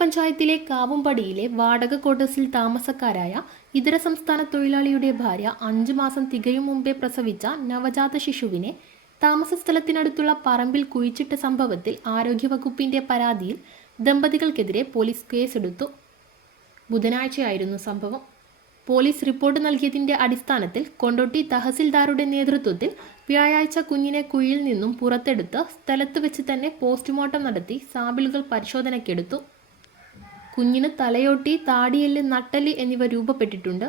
പഞ്ചായത്തിലെ കാവുംപടിയിലെ വാടക ക്വാർട്ടേഴ്സിൽ താമസക്കാരായ ഇതര സംസ്ഥാന തൊഴിലാളിയുടെ ഭാര്യ അഞ്ചു മാസം തികയും മുമ്പേ പ്രസവിച്ച നവജാത ശിശുവിനെ താമസ സ്ഥലത്തിനടുത്തുള്ള പറമ്പിൽ കുഴിച്ചിട്ട സംഭവത്തിൽ ആരോഗ്യവകുപ്പിന്റെ പരാതിയിൽ ദമ്പതികൾക്കെതിരെ പോലീസ് കേസെടുത്തു. ബുധനാഴ്ചയായിരുന്നു സംഭവം. പോലീസ് റിപ്പോർട്ട് നൽകിയതിന്റെ അടിസ്ഥാനത്തിൽ കൊണ്ടോട്ടി തഹസിൽദാരുടെ നേതൃത്വത്തിൽ വ്യാഴാഴ്ച കുഞ്ഞിനെ കുഴിയിൽ നിന്നും പുറത്തെടുത്ത് സ്ഥലത്ത് വെച്ച് തന്നെ പോസ്റ്റ്മോർട്ടം നടത്തി സാമ്പിളുകൾ പരിശോധനയ്ക്കെടുത്തു. കുഞ്ഞിന് തലയോട്ടി താടിയെല്ല് നട്ടൽ എന്നിവ രൂപപ്പെട്ടിട്ടുണ്ട്.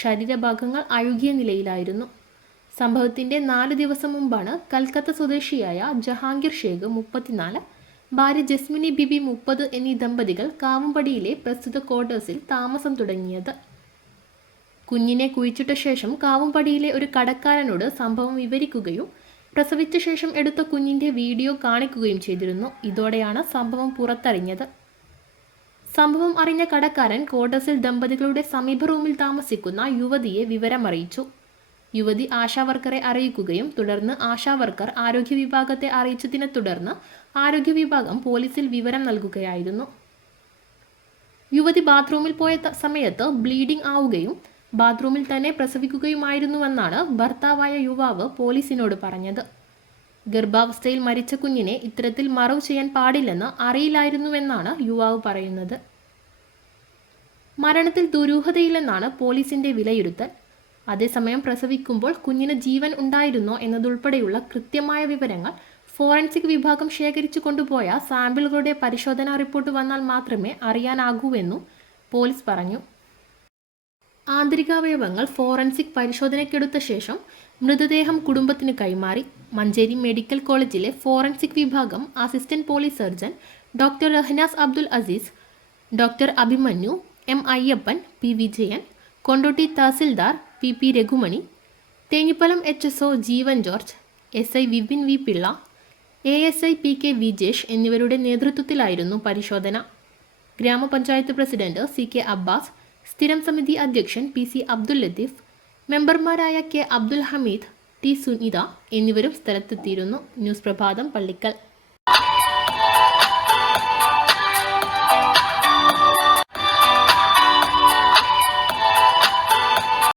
ശരീരഭാഗങ്ങൾ അഴുകിയ നിലയിലായിരുന്നു. സംഭവത്തിന്റെ നാല് ദിവസം മുമ്പാണ് കൽക്കത്ത സ്വദേശിയായ ജഹാംഗീർ ഷേഖ് മുപ്പത്തിനാല് ഭാര്യ ജസ്മിനി ബിബി മുപ്പത് എന്നീ ദമ്പതികൾ കാവുംപടിയിലെ പ്രസ്തുത ക്വാർട്ടേഴ്സിൽ താമസം തുടങ്ങിയത്. കുഞ്ഞിനെ കുഴിച്ചിട്ട ശേഷം കാവുംപടിയിലെ ഒരു കടക്കാരനോട് സംഭവം വിവരിക്കുകയും പ്രസവിച്ച ശേഷം എടുത്ത കുഞ്ഞിന്റെ വീഡിയോ കാണിക്കുകയും ചെയ്തിരുന്നു. ഇതോടെയാണ് സംഭവം പുറത്തറിഞ്ഞത്. സംഭവം അറിഞ്ഞ കടക്കാരൻ കോട്ടസിൽ ദമ്പതികളുടെ സമീപ റൂമിൽ താമസിക്കുന്ന യുവതിയെ വിവരമറിയിച്ചു. യുവതി ആശാവർക്കറെ അറിയിക്കുകയും തുടർന്ന് ആശാവർക്കർ ആരോഗ്യ വിഭാഗത്തെ അറിയിച്ചതിനെ തുടർന്ന് ആരോഗ്യ വിഭാഗം പോലീസിൽ വിവരം നൽകുകയായിരുന്നു. യുവതി ബാത്റൂമിൽ പോയ സമയത്ത് ബ്ലീഡിംഗ് ആവുകയും ബാത്റൂമിൽ തന്നെ പ്രസവിക്കുകയുമായിരുന്നുവെന്നാണ് ഭർത്താവായ യുവാവ് പോലീസിനോട് പറഞ്ഞത്. ഗർഭാവസ്ഥയിൽ മരിച്ച കുഞ്ഞിനെ ഇത്തരത്തിൽ മറവ് ചെയ്യാൻ പാടില്ലെന്ന് അറിയില്ലായിരുന്നുവെന്നാണ് യുവാവ് പറയുന്നത്. മരണത്തിൽ ദുരൂഹതയില്ലെന്നാണ് പോലീസിന്റെ വിലയിരുത്തൽ. അതേസമയം പ്രസവിക്കുമ്പോൾ കുഞ്ഞിന് ജീവൻ ഉണ്ടായിരുന്നോ എന്നതുൾപ്പെടെയുള്ള കൃത്യമായ വിവരങ്ങൾ ഫോറൻസിക് വിഭാഗം ശേഖരിച്ചു കൊണ്ടുപോയ സാമ്പിളുകളുടെ പരിശോധനാ റിപ്പോർട്ട് വന്നാൽ മാത്രമേ അറിയാനാകൂവെന്നും പോലീസ് പറഞ്ഞു. ആന്തരികാവയവങ്ങൾ ഫോറൻസിക് പരിശോധനയ്ക്കെടുത്ത ശേഷം മൃതദേഹം കുടുംബത്തിന് കൈമാറി മഞ്ചേരി മെഡിക്കൽ കോളേജിലെ ഫോറൻസിക് വിഭാഗം assistant police surgeon doctor Rahnas Abdul Azeez doctor Abhimanyu M Ayyappan P Vijayan Kondotty tahsildar P P Raghumani Thenhipalam H S O Jeevan George S I Vipin V Pillai A S I P K Vijesh എന്നിവരുടെ നേതൃത്വത്തിലായിരുന്നു പരിശോധന. ഗ്രാമപഞ്ചായത്ത് president C K Abbas സ്ഥിരം സമിതി അധ്യക്ഷൻ P C Abdul Latheef മെമ്പർമാരായ K Abdul Hameed T Sunitha എന്നിവരും സ്ഥലത്തെത്തിയിരുന്നു. ന്യൂസ് പ്രഭാതം പള്ളിക്കൽ.